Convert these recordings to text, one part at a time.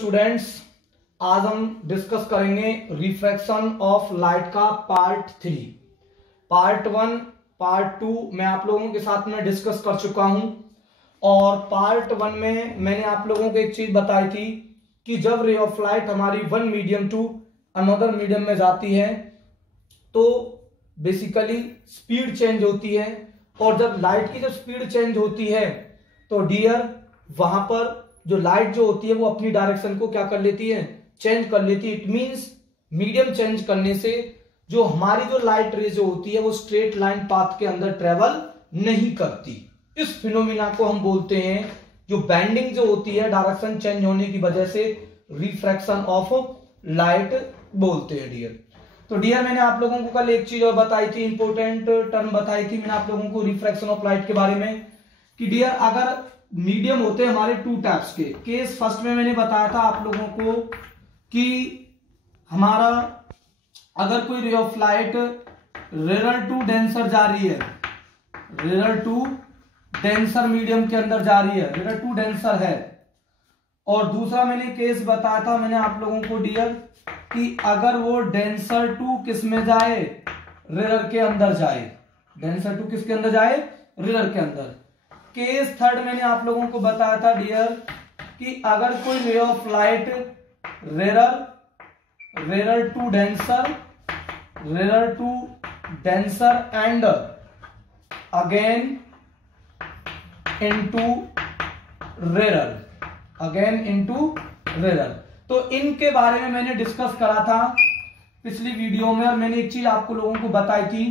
Students, आज हम discuss करेंगे रिफ्रैक्शन ऑफ लाइट का पार्ट 3। पार्ट 1 पार्ट 2 मैं आप लोगों के साथ में डिस्कस कर चुका हूं और पार्ट 1 में मैंने आप लोगों को एक चीज बताई थी कि जब रे ऑफ लाइट हमारी one medium to another medium में जाती है तो बेसिकली स्पीड चेंज होती है, और जब लाइट की जब स्पीड चेंज होती है तो डियर वहां पर जो लाइट जो होती है वो अपनी डायरेक्शन को क्या कर लेती है, चेंज कर लेती है। इट मींस मीडियम चेंज करने से जो हमारी जो लाइट रे जो होती है वो स्ट्रेट लाइन पाथ के अंदर ट्रेवल नहीं करती। इस फिनोमिना को हम बोलते हैं, जो बैंडिंग जो होती है डायरेक्शन चेंज होने की वजह से, रिफ्रैक्शन ऑफ लाइट बोलते हैं डियर। तो डियर मैंने आप लोगों को कल एक चीज और बताई थी, इंपॉर्टेंट टर्म बताई थी मैंने आप लोगों को रिफ्रैक्शन ऑफ लाइट के बारे में कि डियर अगर मीडियम होते हैं हमारे टू टाइप्स के। केस फर्स्ट में मैंने बताया था आप लोगों को कि हमारा अगर कोई ray of light rarer to denser जा रही है, रेरर टू डेंसर मीडियम के अंदर जा रही है, रेरर टू डेंसर है, और दूसरा मैंने केस बताया था मैंने आप लोगों को डियर कि अगर वो डेंसर टू किस में जाए, रेरर के अंदर जाए, डेंसर टू किसके अंदर जाए, रेरर के अंदर। केस थर्ड मैंने आप लोगों को बताया था डियर कि अगर कोई ray of light rarer to denser and again into rarer, तो इनके बारे में मैंने डिस्कस करा था पिछली वीडियो में, और मैंने एक चीज आपको लोगों को बताई थी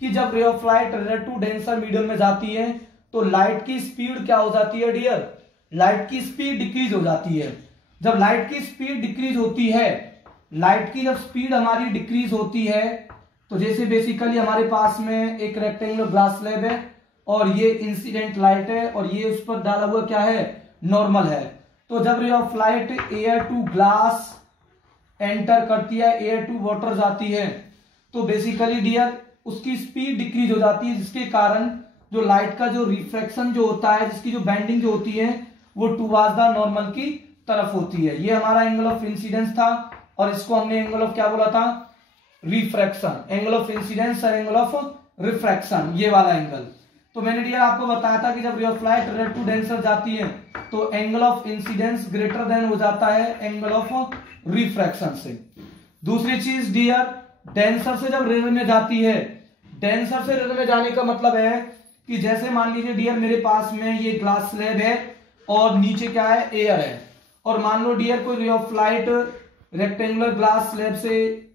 कि जब ray of light rarer to denser medium में जाती है तो लाइट की स्पीड क्या हो जाती है डियर, लाइट की स्पीड डिक्रीज हो जाती है। जब लाइट की स्पीड डिक्रीज होती है, लाइट की जब स्पीड हमारी डिक्रीज होती है तो जैसे बेसिकली हमारे पास में एक रेक्टेंगुलर ग्लास स्लैब है और ये इंसिडेंट लाइट है और ये उस पर डाला हुआ क्या है, नॉर्मल है। तो जब ray of light air to glass enter करती है, एयर टू वाटर जाती है, तो बेसिकली डियर उसकी स्पीड डिक्रीज हो जाती है, जिसके कारण जो लाइट का जो रिफ्रैक्शन जो होता है, जिसकी जो बैंडिंग जो होती है वो टुवर्ड्स द नॉर्मल की तरफ होती है। ये हमारा एंगल ऑफ इंसिडेंस था और इसको हमने एंगल ऑफ क्या बोला था, रिफ्रैक्शन, एंगल ऑफ इंसिडेंस और एंगल ऑफ रिफ्रैक्शन, ये वाला एंगल। तो मैंने डियर आपको बताया था कि जब ray of light rarer to denser जाती है तो angle of incidence greater than हो जाता है एंगल ऑफ रिफ्रैक्शन से। दूसरी चीज डियर, डेंसर से जब रेरर में जाती है, डेंसर से रेरर में जाने का मतलब है कि जैसे मान लीजिए डियर मेरे पास में ये ग्लास स्लैब है और नीचे क्या है, एयर है, और मान लो डियर कोई ray of light rectangular glass slab से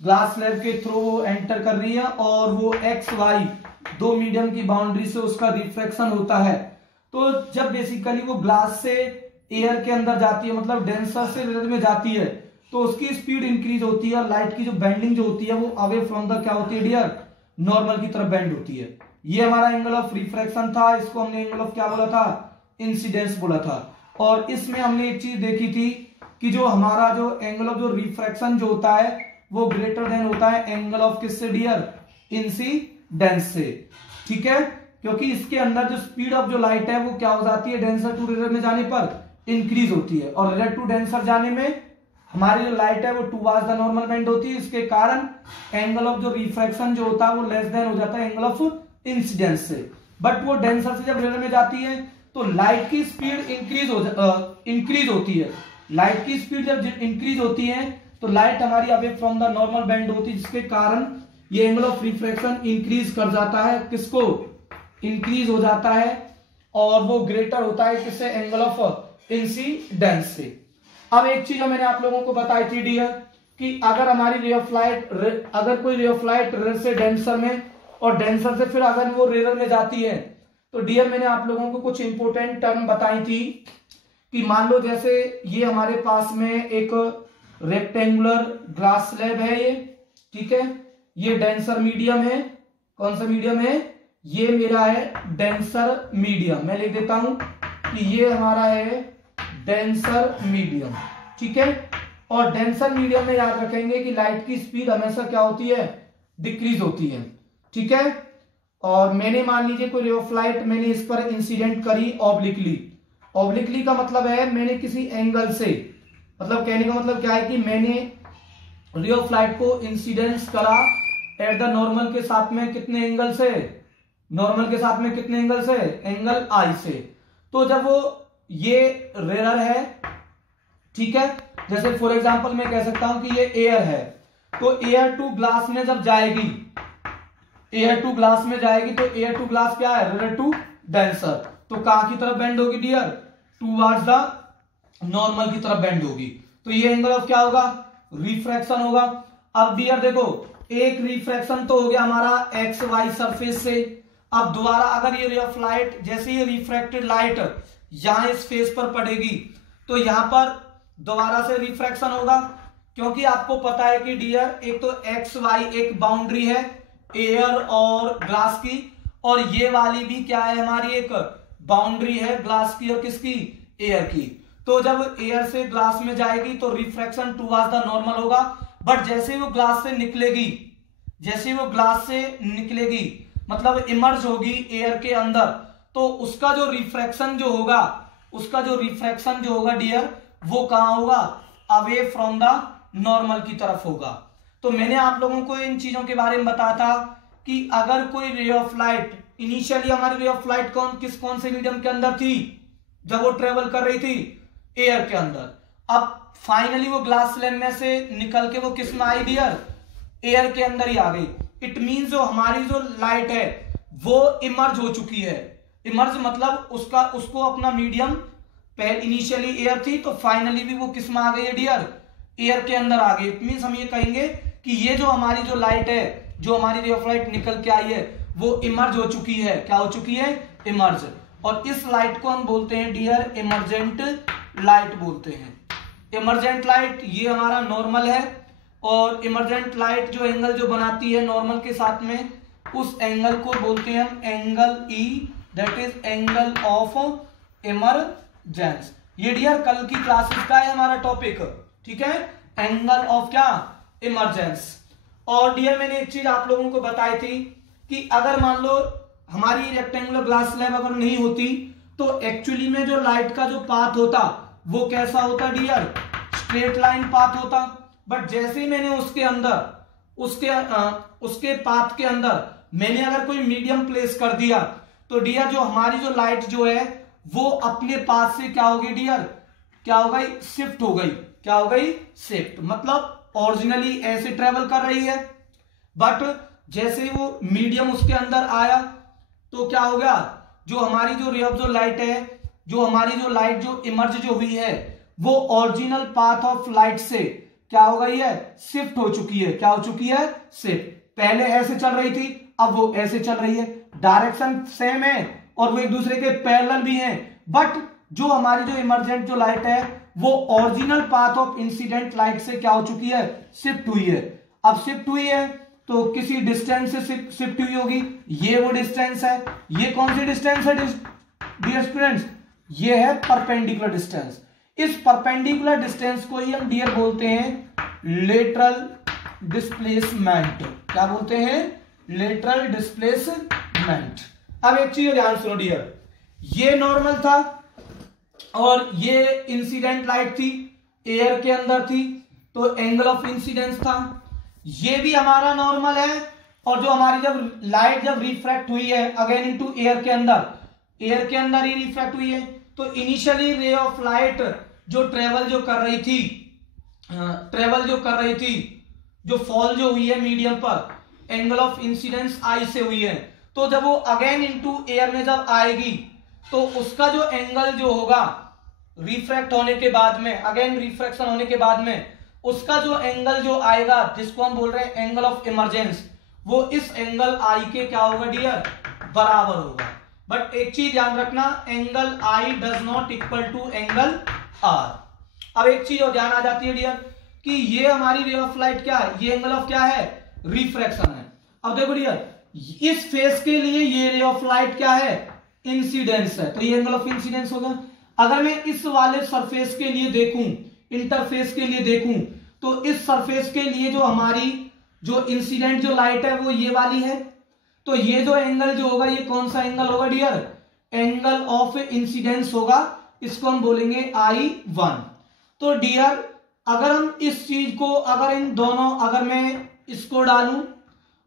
ग्लास स्लैब के थ्रू वो एंटर कर रही है और वो एक्स वाई दो मीडियम की बाउंड्री से उसका रिफ्रैक्शन होता है। तो जब बेसिकली वो ग्लास से एयर के अंदर जाती है, मतलब डेंसर से रेरर में जाती है, तो उसकी स्पीड इंक्रीज होती है और लाइट की जो बेंडिंग जो होती है वो अवे फ्रॉम द क्या होती है डियर, नॉर्मल की तरफ बेंड होती है। ये हमारा एंगल ऑफ रिफ्रैक्शन था, इसको हमने एंगल ऑफ क्या बोला था, इंसिडेंस बोला था। और इसमें हमने एक चीज देखी थी कि जो हमारा जो एंगल ऑफ जो रिफ्रैक्शन जो होता है वो ग्रेटर देन होता है एंगल ऑफ किससे डियर, इंसिडेंस से, ठीक है, क्योंकि इसके अंदर जो स्पीड ऑफ जो लाइट है वो क्या हो जाती है, डेंसर टू रेरर में जाने पर इंक्रीज होती है, और रेरर टू डेंसर जाने में हमारी जो लाइट है वो टुवर्ड्स द नॉर्मल बेंड होती है। इसके कारण एंगल ऑफ जो रिफ्रैक्शन जो होता है वो लेस देन हो जाता है एंगल ऑफ इंसिडेंस से। बट वो डेंसर से जब रेरर में जाती है तो लाइट की स्पीड इंक्रीज होती है। लाइट की स्पीड जब इंक्रीज होती है तो लाइट हमारी away from the normal bend होती है, जिसके कारण ये एंगल ऑफ रिफ्रैक्शन इंक्रीज कर जाता है, किसको, इंक्रीज हो जाता है, और वो ग्रेटर होता है किससे, एंगल ऑफ इंसिडेंस से। अब एक चीज मैंने आप लोगों को बताई थी डियर कि अगर हमारी रे ऑफ लाइट, अगर कोई रे ऑफ लाइट रेरर से डेंसर में और डेंसर से फिर अगर वो रेरर में जाती है तो डियर मैंने आप लोगों को कुछ इंपॉर्टेंट टर्म बताई थी कि मान लो जैसे ये हमारे पास में एक रेक्टेंगुलर ग्लास स्लैब है ये, ठीक है, ये डेंसर मीडियम है, कौन सा मीडियम है, ये मेरा है डेंसर मीडियम, मैं लिख देता हूं कि ये हमारा है डेंसर मीडियम, ठीक है। और डेंसर मीडियम में याद रखेंगे कि लाइट की स्पीड हमेशा क्या होती है, डिक्रीज होती है, ठीक है। और मैंने मान लीजिए कोई रे ऑफ लाइट मैंने इस पर इंसिडेंट करी ऑब्लिकली, ऑब्लिकली का मतलब है मैंने किसी एंगल से, मतलब कहने का मतलब क्या है कि मैंने रे ऑफ लाइट को इंसिडेंस करा एट द नॉर्मल के साथ में कितने एंगल से, नॉर्मल के साथ में कितने एंगल से, एंगल आई से। तो जब वो ये रेयर है, ठीक है, जैसे फॉर एग्जांपल मैं कह सकता हूं कि ये एयर है, तो एयर टू ग्लास में जब जाएगी, एयर टू ग्लास में जाएगी तो एयर टू ग्लास क्या है, रेयर टू डेंसर, तो कहां की तरफ बेंड होगी डियर, टूवर्ड्स द नॉर्मल की तरफ बेंड होगी। तो ये एंगल ऑफ क्या होगा, रिफ्रैक्शन होगा। अब डियर देखो, एक रिफ्रैक्शन तो हो गया हमारा एक्स वाई सरफेस से। अब दोबारा अगर ये रे ऑफ लाइट, जैसे ये रिफ्रैक्टेड लाइट यहां इस फेस पर पड़ेगी तो यहां पर दोबारा से रिफ्रैक्शन होगा, क्योंकि आपको पता है कि डियर एक तो एक्स वाई एक बाउंड्री है एयर और ग्लास की, और ये वाली भी क्या है हमारी एक बाउंड्री है ग्लास की और किसकी, एयर की। तो जब एयर से ग्लास में जाएगी तो रिफ्रैक्शन टुवर्ड्स द नॉर्मल होगा, बट जैसे वो ग्लास से निकलेगी, जैसे वो ग्लास से निकलेगी मतलब इमर्ज होगी एयर के अंदर, तो उसका जो रिफ्रैक्शन जो होगा, उसका जो रिफ्रैक्शन जो होगा डियर, वो कहां होगा, अवे फ्रॉम द नॉर्मल की तरफ होगा। तो मैंने आप लोगों को इन चीजों के बारे में बताया था कि अगर कोई रे ऑफ लाइट, इनिशियली हमारी रे ऑफ लाइट कौन से मीडियम के अंदर थी, जब वो ट्रेवल कर रही थी एयर के अंदर, अब फाइनली वो ग्लास स्लैब में से निकल के वो किस में आई डियर, एयर के अंदर ही आ गई। इट मींस जो हमारी जो लाइट है वो इमर्ज हो चुकी है। इमर्ज मतलब उसको अपना मीडियम, पहले इनिशियली एयर थी तो फाइनली भी वो किस में आ गई है डियर, एयर के अंदर आ गई। इट मींस हम ये कहेंगे कि ये जो हमारी जो लाइट है, जो हमारी रे ऑफ लाइट निकल के आई है, वो इमर्ज हो चुकी है। क्या हो चुकी है, इमर्ज। और इस लाइट को हम बोलते हैं डियर इमर्जेंट लाइट बोलते हैं। इमर्जेंट लाइट ये हमारा नॉर्मल है, और इमर्जेंट लाइट जो एंगल जो बनाती है नॉर्मल के साथ में, उस एंगल को बोलते हैं हम angle E, that is angle of emergence. ये डियर कल की क्लासेस का है हमारा टॉपिक, ठीक है, एंगल ऑफ क्या, इमर्जेंस। और डियर मैंने एक चीज आप लोगों को बताई थी कि अगर मान लो हमारी रेक्टेंगुलर ग्लास स्लैब अगर नहीं होती तो एक्चुअली में जो लाइट का जो पाथ होता वो कैसा होता डियर, स्ट्रेट लाइन पाथ होता। बट जैसे ही मैंने उसके अंदर उसके पाथ के अंदर मैंने अगर कोई मीडियम प्लेस कर दिया तो डियर जो हमारी जो लाइट जो है वो अपने पाथ से क्या होगी डियर, क्या हो गई, शिफ्ट हो गई। क्या हो गई, शिफ्ट। मतलब ओरिजिनली ऐसे ट्रेवल कर रही है, बट जैसे ही वो मीडियम उसके अंदर आया तो क्या हो गया, जो हमारी जो रे ऑफ जो लाइट है, जो हमारी जो लाइट जो इमर्ज जो हुई है, वो ओरिजिनल पाथ ऑफ लाइट से क्या हो गई है, शिफ्ट हो चुकी है। क्या हो चुकी है, शिफ्ट। पहले ऐसे चल रही थी, अब वो ऐसे चल रही है। डायरेक्शन सेम है और वो एक दूसरे के पैरेलल भी हैं, बट जो हमारी जो इमर्जेंट जो लाइट है वो original path of incident light से क्या हो चुकी है, शिफ्ट हुई है। अब शिफ्ट हुई है तो किसी डिस्टेंस से शिफ्ट हुई होगी, ये वो डिस्टेंस है। ये कौन सी डिस्टेंस है डियर स्टूडेंट्स, ये है परपेंडिकुलर डिस्टेंस। इस परपेंडिकुलर डिस्टेंस को ही हम डियर बोलते हैं लेटरल डिस्प्लेसमेंट। क्या बोलते हैं, लेटरल डिस्प्लेसमेंट। अब एक चीज ध्यान सुनो डियर, ये नॉर्मल था और ये इंसिडेंट लाइट थी, एयर के अंदर थी तो एंगल ऑफ इंसिडेंस था। ये भी हमारा नॉर्मल है, और जो हमारी जब लाइट जब रिफ्रैक्ट हुई है अगेन इनटू एयर के अंदर, एयर के अंदर ही रिफ्रैक्ट हुई है, तो इनिशियली रे ऑफ लाइट जो ट्रेवल जो कर रही थी, जो फॉल जो हुई है मीडियम पर, एंगल ऑफ इंसिडेंस आई से हुई है। तो जब वो अगेन इनटू एयर में जब आएगी तो उसका जो एंगल जो होगा रिफ्रैक्ट होने के बाद में, अगेन रिफ्रैक्शन होने के बाद में, उसका जो एंगल जो आएगा जिसको हम बोल रहे हैं एंगल ऑफ इमर्जेंस, वो इस एंगल आई के क्या होगा डियर, बराबर होगा। बट एक चीज ध्यान रखना, angle I does not equal to angle R. अब एक चीज और ध्यान आ जाती है डियर कि ये हमारी रे ऑफ लाइट क्या है, ये एंगल ऑफ क्या है, रिफ्रैक्शन है। अब देखो डियर, इस फेस के लिए ये रे ऑफ लाइट क्या है, इंसिडेंस है, तो ये एंगल ऑफ इंसिडेंस होगा। अगर मैं इस वाले सरफेस के लिए देखूं, इंटरफेस के लिए देखूं, तो इस सरफेस के लिए जो हमारी जो इंसिडेंट जो लाइट है वो ये वाली है, तो ये जो एंगल जो होगा ये कौन सा एंगल होगा डियर, एंगल ऑफ इंसिडेंस होगा। इसको हम बोलेंगे I1। तो डियर अगर हम इस चीज को, अगर इन दोनों, अगर मैं इसको डालूं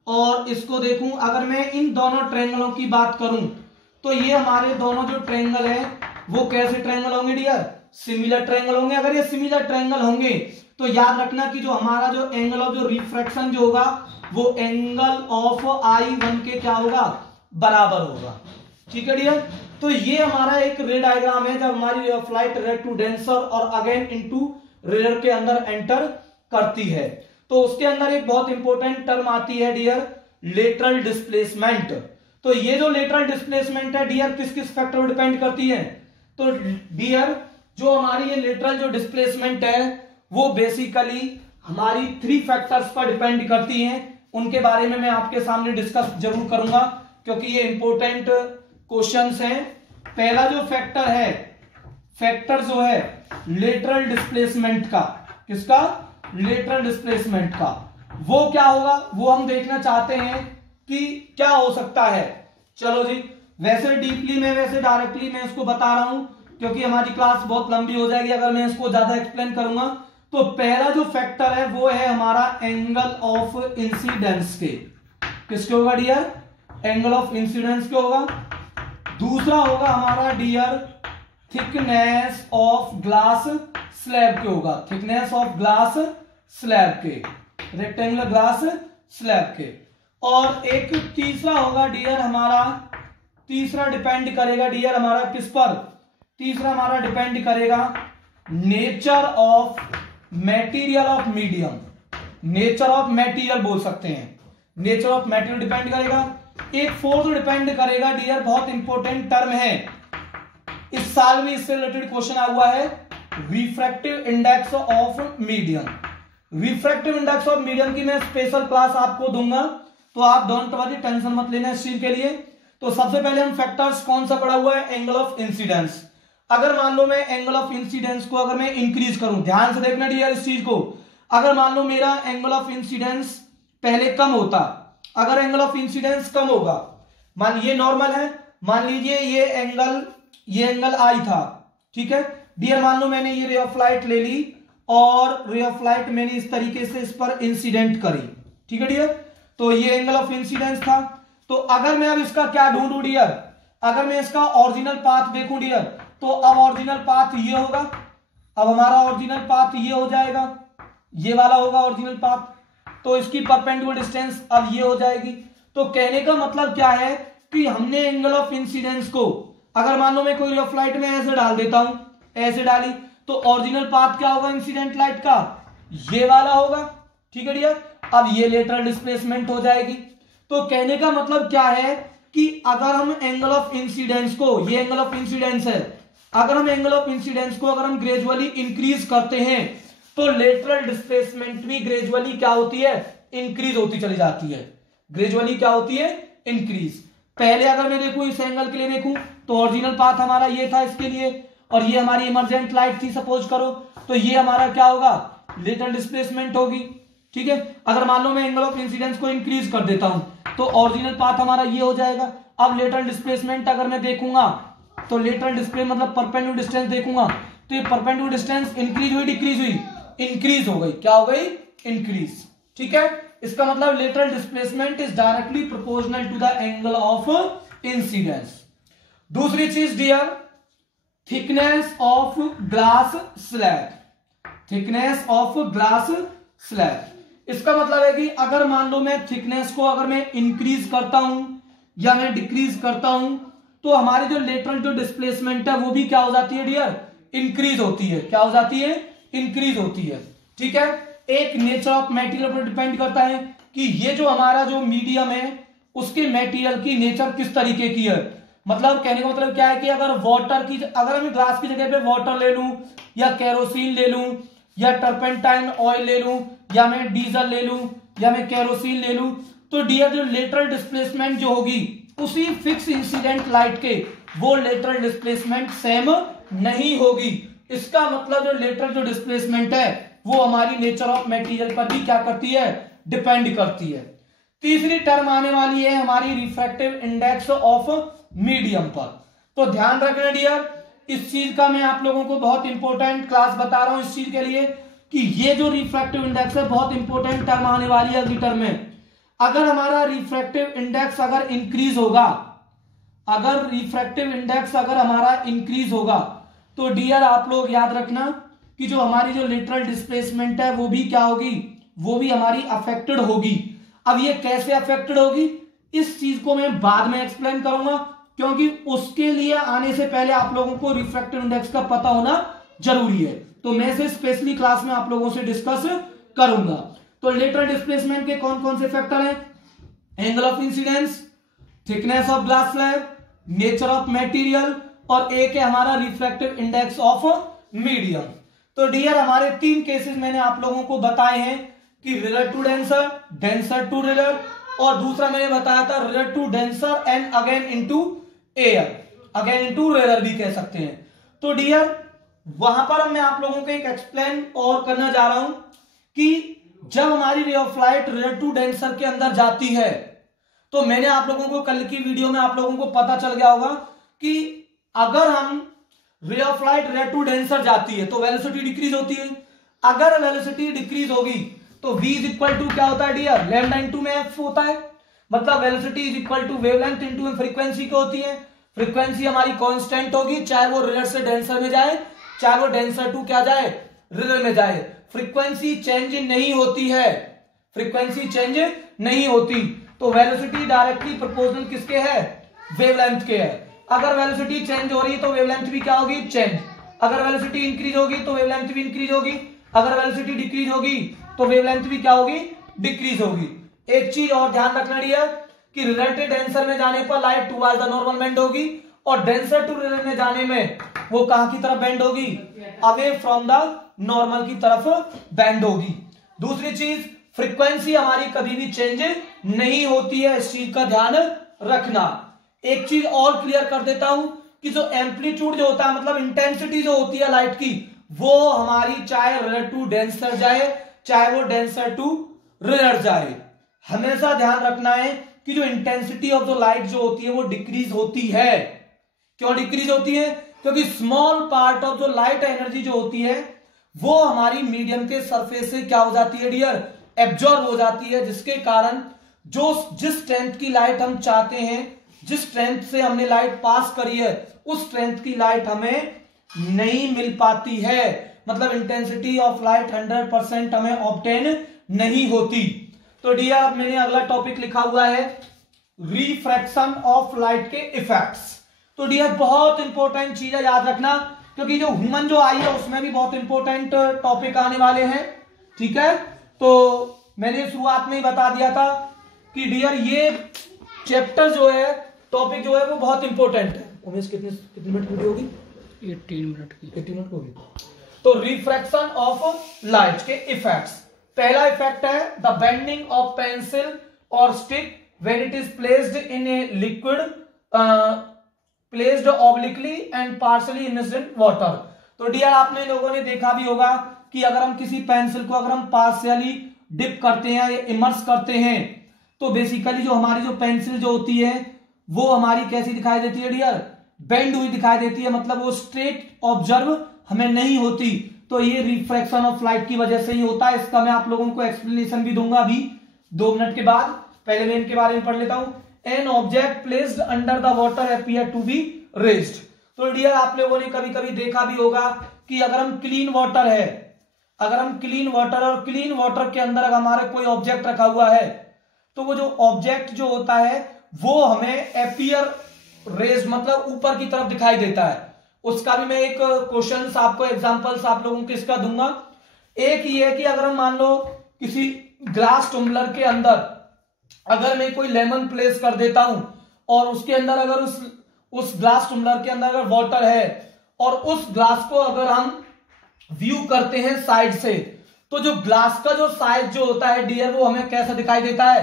और इसको देखूं, अगर मैं इन दोनों ट्रायंगलों की बात करूं तो ये हमारे दोनों जो ट्रायंगल है वो कैसे ट्रायंगल होंगे डियर? सिमिलर ट्रायंगल होंगे। अगर ये सिमिलर ट्रायंगल होंगे तो याद रखना कि जो हमारा जो एंगल ऑफ जो रिफ्रैक्शन जो होगा वो एंगल ऑफ I1 के क्या होगा? बराबर होगा। ठीक है डियर। तो ये हमारा एक रे डायग्राम है जब हमारी ray of light rare to denser और अगेन इनटू रेयर के अंदर एंटर करती है। तो उसके अंदर एक बहुत इंपॉर्टेंट टर्म आती है डियर, लेटरल डिस्प्लेसमेंट। तो ये जो लेटरल डिस्प्लेसमेंट है डियर किस किस फैक्टर पर डिपेंड करती है? तो डियर जो हमारी ये लेटरल जो डिस्प्लेसमेंट है वो बेसिकली हमारी 3 फैक्टर्स पर डिपेंड करती हैं। उनके बारे में मैं आपके सामने डिस्कस जरूर करूंगा क्योंकि ये इंपॉर्टेंट क्वेश्चंस हैं। पहला जो फैक्टर है, फैक्टर जो है लेटरल डिस्प्लेसमेंट का, किसका? लेटरल डिस्प्लेसमेंट का। वो क्या होगा वो हम देखना चाहते हैं कि क्या हो सकता है। चलो जी, वैसे डीपली में, वैसे डायरेक्टली मैं इसको बता रहा हूं क्योंकि हमारी क्लास बहुत लंबी हो जाएगी अगर मैं इसको ज्यादा एक्सप्लेन करूंगा। तो पहला जो फैक्टर है वो है हमारा एंगल ऑफ इंसिडेंस के। किसके होगा डियर? एंगल ऑफ इंसिडेंस के होगा। दूसरा होगा हमारा dear thickness of glass slab के होगा, थिकनेस ऑफ ग्लास स्लैब के, रेक्टेंगुलर ग्लास स्लैब के। और एक तीसरा होगा डियर हमारा, तीसरा डिपेंड करेगा डियर हमारा किस पर? तीसरा हमारा डिपेंड करेगा nature of material of medium, nature of material बोल सकते हैं, नेचर ऑफ मटेरियल डिपेंड करेगा। एक फोर्थ डिपेंड करेगा डियर, बहुत इंपॉर्टेंट टर्म है, इस साल में इससे रिलेटेड क्वेश्चन आया हुआ है, refractive index of medium. Refractive index of medium की मैं स्पेशल क्लास आपको दूंगा तो आप डोंट वरी, टेंशन मत लेना इस चीज के लिए। तो सबसे पहले हम फैक्टर्स कौन सा पढ़ा हुआ है? Angle of incidence. अगर मान लो मैं एंगल ऑफ इंसिडेंस को अगर मैं इंक्रीज करूं, ध्यान से देखना डियर इस चीज को, अगर मान लो मेरा एंगल ऑफ इंसिडेंस पहले कम होता, अगर एंगल ऑफ इंसिडेंस कम होगा, मान ये नॉर्मल है, मान लीजिए ये एंगल आई था, ठीक है डियर। मान लो मैंने ये रे ऑफ लाइट ले ली और रे ऑफ लाइट मैंने इस तरीके से इस पर इंसिडेंट करी, ठीक है डियर। तो ये एंगल ऑफ इंसिडेंस था। तो अगर मैं अब इसका क्या ढूंढूं डियर? अगर मैं इसका ओरिजिनल पाथ देखूं डियर, तो अब ओरिजिनल पाथ ये होगा, अब हमारा ओरिजिनल पाथ ये हो जाएगा, ये वाला होगा ओरिजिनल पाथ। तो इसकी परपेंडिकुलर डिस्टेंस अब ये हो जाएगी। तो कहने का मतलब क्या है कि हमने एंगल ऑफ इंसिडेंस को, अगर मान लो मैं कोई रे ऑफ लाइट में ऐसे डाल देता हूं, ऐसे डाली, तो ओरिजिनल पाथ क्या होगा इंसिडेंट लाइट का? ये वाला होगा, ठीक है डियर। अब ये लेटरल डिस्प्लेसमेंट हो जाएगी। तो कहने का मतलब क्या है कि अगर हम एंगल ऑफ इंसिडेंस को, ये एंगल ऑफ इंसिडेंस है, अगर हम एंगल ऑफ इंसिडेंस को अगर हम ग्रेजुअली इंक्रीज करते हैं तो लेटरल डिस्प्लेसमेंट भी ग्रेजुअली क्या होती है? इंक्रीज होती चली जाती है। ग्रेजुअली क्या होती है? इंक्रीज। पहले अगर मैं देखूं इस एंगल के लिए देखूं तो ओरिजिनल पाथ हमारा ये था इसके लिए, और ये हमारी इमर्जेंट लाइट थी सपोज करो, तो ये हमारा क्या होगा? लेटरल डिस्प्लेसमेंट होगी, ठीक है। अगर मान लो मैं एंगल ऑफ इंसिडेंस को इंक्रीज कर देता हूं तो ओरिजिनल पाथ हमारा ये हो जाएगा। अब लेटरल डिस्प्लेसमेंट अगर मैं देखूंगा तो लेटरल डिस्प्ले मतलब परपेंडिकुलर डिस्टेंस देखूंगा तो ये परपेंडिकुलर डिस्टेंस इंक्रीज हुई डिक्रीज हुई? इंक्रीज हो गई। क्या हो गई? इंक्रीज, ठीक है। इसका मतलब lateral displacement is directly proportional to the angle of incidence. दूसरी चीज dear, thickness of glass slab, thickness of glass slab. इसका मतलब है कि अगर मान लो मैं थिकनेस को अगर मैं इंक्रीज करता हूं या मैं डिक्रीज करता हूं तो हमारी जो लेटरल जो डिस्प्लेसमेंट है वो भी क्या हो जाती है डियर? इंक्रीज होती है। क्या हो जाती है? इंक्रीज होती है, ठीक है। एक नेचर ऑफ मटेरियल पर डिपेंड करता है कि ये जो हमारा जो मीडियम है उसके मटेरियल की नेचर किस तरीके की है। मतलब कहने का मतलब क्या है कि अगर वाटर की, अगर मैं ग्लास की जगह पे वाटर ले लूं या केरोसिन ले लूं या टर्पेंटाइन ऑयल ले लूं या मैं डीजल ले लूं या मैं केरोसिन ले लूं, तो डियर जो लेटरल डिस्प्लेसमेंट जो होगी उसी फिक्स इंसिडेंट लाइट के वो लेटरल डिस्प्लेसमेंट सेम नहीं होगी। इसका मतलब जो लेटरल जो डिस्प्लेसमेंट है वो हमारी नेचर ऑफ मटेरियल पर भी क्या करती है? डिपेंड करती है। तीसरी टर्म आने वाली है हमारी रिफ्रैक्टिव इंडेक्स ऑफ मीडियम पर। तो ध्यान रखना डियर, इस चीज का मैं आप लोगों को बहुत इंपॉर्टेंट क्लास बता रहा हूं इस चीज के लिए कि ये जो रिफ्रैक्टिव इंडेक्स है बहुत इंपॉर्टेंट टर्म आने वाली है अगली टर्म में। अगर हमारा रिफ्रैक्टिव इंडेक्स अगर इंक्रीज होगा, अगर रिफ्रैक्टिव इंडेक्स अगर हमारा इंक्रीज होगा तो डियर आप लोग याद रखना कि जो हमारी जो लेटरल डिस्प्लेसमेंट है वो भी क्या होगी, वो भी हमारी अफेक्टेड होगी। अब ये कैसे अफेक्टेड होगी इस चीज को मैं बाद में एक्सप्लेन करूंगा, क्योंकि उसके लिए आने से पहले आप लोगों को रिफ्रैक्टिव इंडेक्स का पता होना जरूरी है। तो मैं इसे स्पेशली क्लास में आप लोगों से डिस्कस करूंगा। तो लेटरल डिस्प्लेसमेंट के कौन कौन से फैक्टर हैं? Angle of incidence, thickness of glass slab, nature of material, और एक है हमारा रिफ्रैक्टिव इंडेक्स ऑफ मीडियम। तो डियर हमारे 3 केसेस मैंने आप लोगों को बताए हैं कि rarer to denser, denser to rarer, और दूसरा मैंने बताया था rarer to denser and again into air, again into rare भी कह सकते हैं। तो डियर वहां पर मैं आप लोगों को एक एक्सप्लेन और करना जा रहा हूं कि जब हमारी ray of light rarer to denser के अंदर जाती है तो मैंने आप लोगों को कल की वीडियो में आप लोगों को पता चल गया होगा कि अगर हम ray of light rarer to denser जाती है तो वेलोसिटी डिक्रीज होती है। अगर वेलोसिटी डिक्रीज होगी तो v इज इक्वल टू क्या होता है डियर, लैम्डा इनटू में f होता है। मतलब velocity is equal to wavelength into frequency क्या होती है, फ्रीक्वेंसी हमारी कांस्टेंट होगी, चाहे वो रिलेट से डेंसर में जाए, चाहे वो डेंसर टू क्या जाए, रिलेट में जाए। फ्रीक्वेंसी चेंज नहीं होती है, फ्रीक्वेंसी चेंज नहीं होती। तो वेलोसिटी डायरेक्टली प्रोपोर्शनल किसके है, वेवलेंथ के है। अगर वेलोसिटी चेंज हो रही तो वेवलेंथ भी क्या होगी, चेंज। अगर वेलोसिटी इंक्रीज होगी तो वेवलेंथ भी इंक्रीज होगी, अगर वेलोसिटी डिक्रीज होगी तो वेवलेंथ भी क्या होगी, डिक्रीज होगी। एक चीज और ध्यान रखना डियर कि रिलेटेड डेंसर में जाने पर light towards the normal bend होगी, और डेंसर टू रिलेट में जाने में वो कहां की तरफ बेंड होगी, अवे फ्रॉम द नॉर्मल की तरफ बेंड होगी। दूसरी चीज फ्रीक्वेंसी हमारी कभी भी चेंज नहीं होती है, इस चीज का ध्यान रखना। एक चीज और क्लियर कर देता हूं कि जो एम्पलीट्यूड जो होता है, मतलब इंटेंसिटी जो होती है लाइट की, वो हमारी चाहे रिलेट टू डेंसर जाए चाहे वो डेंसर टू रिलेट जाए, हमेशा ध्यान रखना है कि जो इंटेंसिटी ऑफ द लाइट जो होती है वो डिक्रीज होती है। क्यों डिक्रीज होती है? क्योंकि स्मॉल पार्ट ऑफ जो लाइट एनर्जी जो होती है वो हमारी मीडियम के सरफेस से क्या हो जाती है डियर, एब्जॉर्ब हो जाती है, जिसके कारण जिस स्ट्रेंथ की लाइट हम चाहते हैं, जिस स्ट्रेंथ से हमने लाइट पास करी है, उस स्ट्रेंथ की लाइट हमें नहीं मिल पाती है। मतलब इंटेंसिटी ऑफ लाइट 100% हमें ऑब्टेन नहीं होती। तो डियर अब मैंने अगला टॉपिक लिखा हुआ है रिफ्रैक्शन ऑफ लाइट के इफेक्ट्स। तो डियर बहुत इंपॉर्टेंट चीज है, याद रखना, क्योंकि जो ह्यूमन जो आई है उसमें भी बहुत इंपॉर्टेंट टॉपिक आने वाले हैं। ठीक है, तो मैंने शुरुआत में ही बता दिया था कि डियर ये चैप्टर जो है, टॉपिक जो है वो बहुत इंपॉर्टेंट है। उमेश कितने मिनट की होगी? 18 मिनट की। 18 मिनट होगी। तो रिफ्रैक्शन ऑफ लाइट के इफेक्ट्स, पहला इफेक्ट है द बेंडिंग ऑफ पेंसिल और stick when it is placed in a liquid placed obliquely and partially immersed in water. तो डियर आपने लोगों ने देखा भी होगा कि अगर हम किसी पेंसिल को अगर हम पार्शियली डिप करते हैं या इमर्स करते हैं तो बेसिकली जो हमारी जो पेंसिल जो होती है वो हमारी कैसी दिखाई देती है डियर, बेंड हुई दिखाई देती है, मतलब वो स्ट्रेट ऑब्जर्व हमें नहीं होती। तो ये रिफ्रैक्शन ऑफ लाइट की वजह से ही होता है। इसका मैं आप लोगों को एक्सप्लेनेशन भी दूंगा अभी 2 मिनट के बाद। पहले मैं इनके बारे में पढ़ लेता हूं। An object placed under the water appear to be raised. तो डियर आप लोगों ने कभी कभी देखा भी होगा कि अगर हम क्लीन वाटर है, अगर हम क्लीन वाटर और क्लीन वाटर के अंदर अगर हमारे कोई ऑब्जेक्ट रखा हुआ है तो वो जो ऑब्जेक्ट जो होता है वो हमें अपीयर रेज मतलब ऊपर की तरफ दिखाई देता है। उसका भी मैं एक क्वेश्चन आपको एग्जांपल्स आप लोगों को इसका दूंगा। एक ये है कि अगर हम मान लो किसी ग्लास टम्बलर के अंदर अगर मैं कोई लेमन प्लेस कर देता हूं और उसके अंदर अगर उस ग्लास टम्बलर के अंदर अगर वाटर है और उस ग्लास को अगर हम व्यू करते हैं साइड से, तो जो ग्लास का जो साइज जो होता है डियर वो हमें कैसा दिखाई देता है,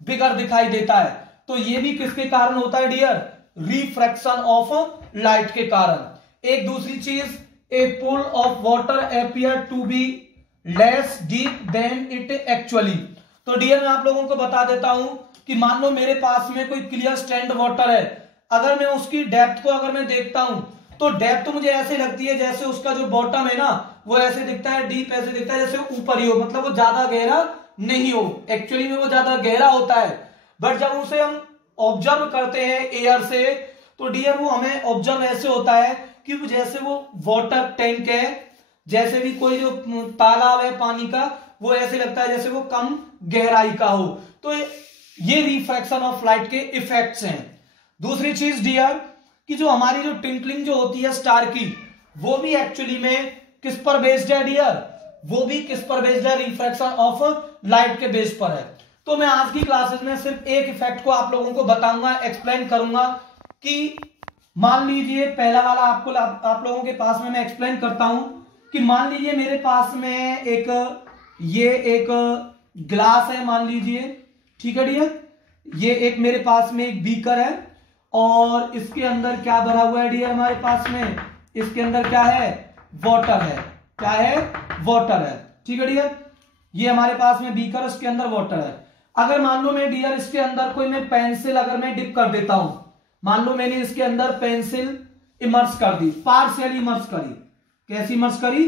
बिगर दिखाई देता है। तो ये भी किसके कारण होता है डियर, रिफ्रैक्शन ऑफ लाइट के कारण। एक दूसरी चीज, a pool of water appear to be less deep than it actually. तो डियर मैं आप लोगों को बता देता हूं कि मान लो मेरे पास में कोई क्लियर स्टैंड वाटर है, अगर मैं उसकी डेप्थ को अगर मैं देखता हूं तो डेप्थ तो मुझे ऐसे लगती है जैसे उसका जो बॉटम है ना वो ऐसे दिखता है, डीप ऐसे दिखता है जैसे ऊपर ही हो, मतलब वो ज्यादा गहरा नहीं हो। एक्चुअली में वो ज्यादा गहरा होता है, बट जब उसे हम ऑब्जर्व करते हैं एयर से तो डियर वो हमें ऑब्जर्व ऐसे होता है कि वो जैसे वो वाटर टैंक है, जैसे भी कोई जो तालाब है पानी का, वो ऐसे लगता है जैसे वो कम गहराई का हो। तो ये रिफ्रैक्शन ऑफ लाइट के इफेक्ट्स हैं। दूसरी चीज डियर कि जो हमारी जो ट्विंकलिंग जो होती है स्टार की, वो भी एक्चुअली में किस पर बेस्ड है डियर, वो भी किस पर बेस्ड है, रिफ्रैक्शन ऑफ लाइट के बेस पर है। तो मैं आज की क्लासेस में सिर्फ एक इफेक्ट को आप लोगों को बताऊंगा, एक्सप्लेन करूंगा कि मान लीजिए पहला वाला आपको आप लोगों के पास में मैं एक्सप्लेन करता हूं कि मान लीजिए मेरे पास में ये एक ग्लास है मान लीजिए, ठीक है डियर, ये एक मेरे पास में एक बीकर है और इसके अंदर क्या भरा हुआ है डियर, हमारे पास में इसके अंदर क्या है, वाटर है, क्या है, वाटर है, ठीक है डियर। ये हमारे पास में बीकर, उसके अंदर वाटर है। अगर मान लो मैं डियर इसके अंदर कोई मैं पेंसिल अगर मैं डिप कर देता हूं, मान लो मैंने इसके अंदर पेंसिल इमर्स कर दी, पार्शियली इमर्स करी, कैसी इमर्स करी,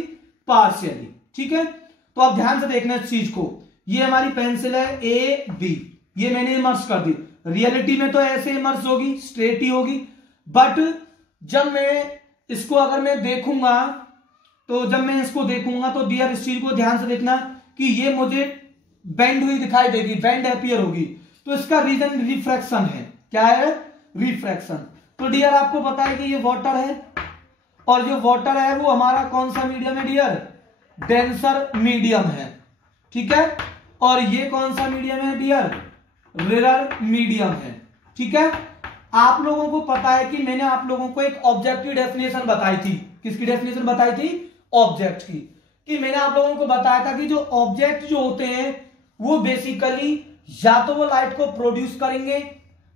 पार्शियली, ठीक है। तो आप ध्यान से देखना इस चीज को, ये हमारी पेंसिल है ए बी, ये मैंने इमर्स कर दी। रियलिटी में तो ऐसे इमर्स होगी, स्ट्रेट ही होगी, बट जब मैं इसको अगर मैं देखूंगा तो जब मैं इसको देखूंगा तो डियर इस चीज को ध्यान से देखना कि ये मुझे बेंड हुई दिखाई देगी, बेंड अपीयर होगी। तो इसका रीजन रिफ्रैक्शन है, क्या है, रिफ्रैक्शन। तो डियर आपको पता है कि ये वाटर है और जो वाटर है वो हमारा कौन सा मीडियम है डियर, डेंसर मीडियम है, ठीक है। और ये कौन सा मीडियम है डियर, रेयर मीडियम है, ठीक है। आप लोगों को पता है कि मैंने आप लोगों को एक ऑब्जेक्ट की डेफिनेशन बताई थी, किसकी डेफिनेशन बताई थी, ऑब्जेक्ट की, कि मैंने आप लोगों को बताया था कि जो ऑब्जेक्ट जो होते हैं वो बेसिकली या तो वो लाइट को प्रोड्यूस करेंगे,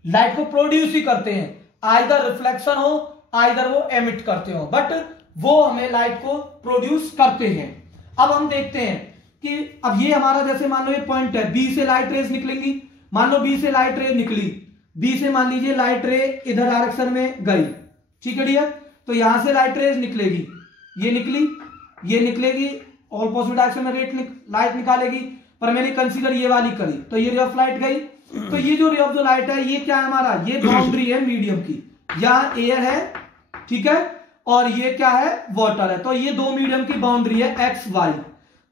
लाइट को प्रोड्यूस ही करते हैं, आइदर रिफ्लेक्शन हो आइदर वो एमिट करते हो, बट वो हमें लाइट को प्रोड्यूस करते हैं। अब हम देखते हैं कि अब ये हमारा जैसे मान लो ये पॉइंट है, बी से लाइट रेज निकलेंगी, मान लो बी से लाइट रे निकली, बी से मान लीजिए लाइट रे इधर डायरेक्शन में गई, ठीक है डियर। तो यहां से लाइट रेज निकलेगी, ये निकली, ये निकलेगी, ऑल पॉजिटिव डायरेक्शन में लाइट निकालेगी, पर मैंने कंसीडर ये वाली करी तो ये रे ऑफ लाइट गई। तो ये जो रे ऑफ जो लाइट है ये क्या है हमारा, ये बाउंड्री है मीडियम की, यहां एयर है, ठीक है, और ये क्या है, वाटर है। तो ये दो मीडियम की बाउंड्री है एक्स वाई।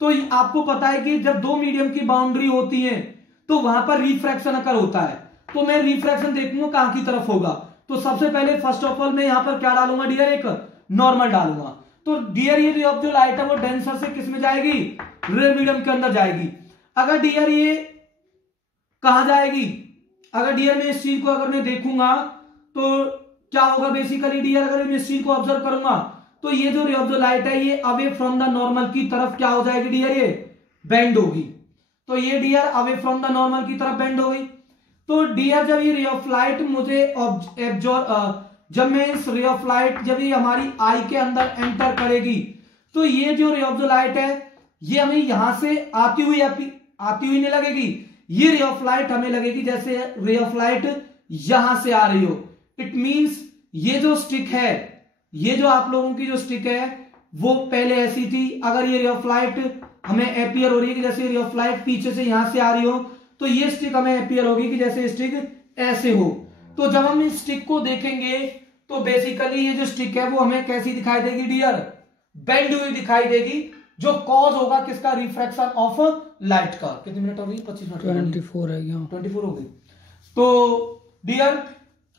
तो आपको पता है कि जब दो मीडियम की बाउंड्री होती है तो वहां पर रिफ्रैक्शन अकर होता है। तो मैं रिफ्रैक्शन देखूंगा कहां की तरफ होगा, तो सबसे पहले फर्स्ट ऑफ ऑल मैं यहां पर क्या डालूंगा डियर, एक नॉर्मल डालूंगा। तो डियर ये रे ऑफ जो लाइट है वो डेंसर से किस में जाएगी, रेयर मीडियम के अंदर जाएगी। अगर डियर ये कहां जाएगी, अगर डियर मैं इस चीज को अगर मैं देखूंगा तो क्या होगा बेसिकली डियर, अगर मैं इस चीज को ऑब्जर्व करूंगा तो ये जो रे ऑफ जो लाइट है ये अवे फ्रॉम द नॉर्मल की तरफ क्या हो जाएगी डियर, ये बेंड होगी। तो ये dear away from the normal की तरफ बेंड हो गई। तो डियर जब ये रे ऑफ लाइट मुझे जब मैं इस रे ऑफ लाइट जब ये हमारी आई के अंदर एंटर करेगी तो ये जो रे ऑफ जो लाइट है ये हमें यहां से आती हुई नहीं लगेगी, ये रे ऑफ लाइट हमें लगेगी जैसे रे ऑफ लाइट यहां से आ रही हो। इट मींस ये जो स्टिक है, ये जो आप लोगों की जो स्टिक है वो पहले ऐसी थी, अगर ये रे ऑफ लाइट हमें अपीयर हो रही है कि जैसे रे ऑफ लाइट पीछे से यहां से आ रही हो तो ये स्टिक हमें अपीयर होगी कि जैसे स्टिक ऐसे हो। तो जब हम इस स्टिक को देखेंगे तो बेसिकली ये जो स्टिक है वो हमें कैसी दिखाई देगी डियर, बेंड हुई दिखाई देगी, जो कॉज होगा किसका, रिफ्रैक्शन ऑफ लाइट का। कितने मिनट हो गई, 25 मिनट, 24 है, 24 हो गई। तो डियर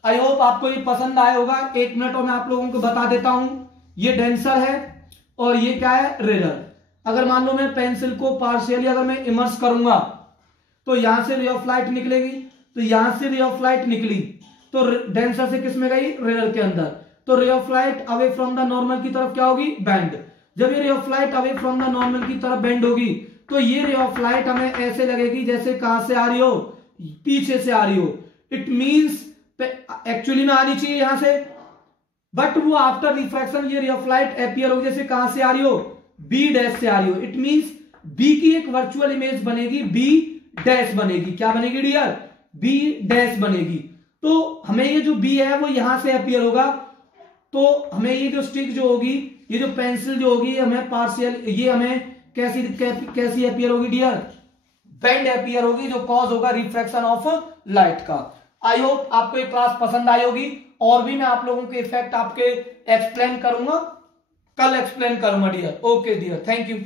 आई होप आपको ये पसंद आया होगा। 1 मिनट और मैं आप लोगों को बता देता हूं, ये डेंसर है और ये क्या है, रेयर। अगर मान लो मैं पेंसिल को पार्शियली अगर मैं इमर्स करूंगा तो यहां से रे ऑफ लाइट निकलेगी, तो यहां से रे ऑफ लाइट निकली तो डेंसर से किस में गई, रेयर के अंदर। तो रे of light away from the normal की तरफ क्या होगी, बेंड। जब ये रे of light away from the normal की तरफ बेंड होगी तो ये रे ऑफ लाइट हमें ऐसे लगेगी जैसे कहां से आ रही हो, पीछे से आ रही हो। इट मींस एक्चुअली में आनी चाहिए यहां से, बट वो आफ्टर रिफ्रैक्शन ये रे ऑफ लाइट अपीयर होगी जैसे कहां से आ रही हो, बी डैश से आ रही हो। इट मींस बी की एक वर्चुअल इमेज बनेगी, बी डैश बनेगी, क्या बनेगी डियर, बी डैश बनेगी। तो हमें ये जो बी है वो यहां से अपीयर होगा तो हमें ये जो स्टिक जो होगी, ये जो पेंसिल जो होगी, हमें पार्शियल, ये हमें कैसी अपीयर होगी डियर, बेंड अपीयर होगी, जो कॉज होगा रिफ्रैक्शन ऑफ लाइट का। आई होप आपको ये क्लास पसंद आई होगी, और भी मैं आप लोगों के इफेक्ट आपके एक्सप्लेन करूंगा, कल एक्सप्लेन करूंगा dear. Okay dear, thank you.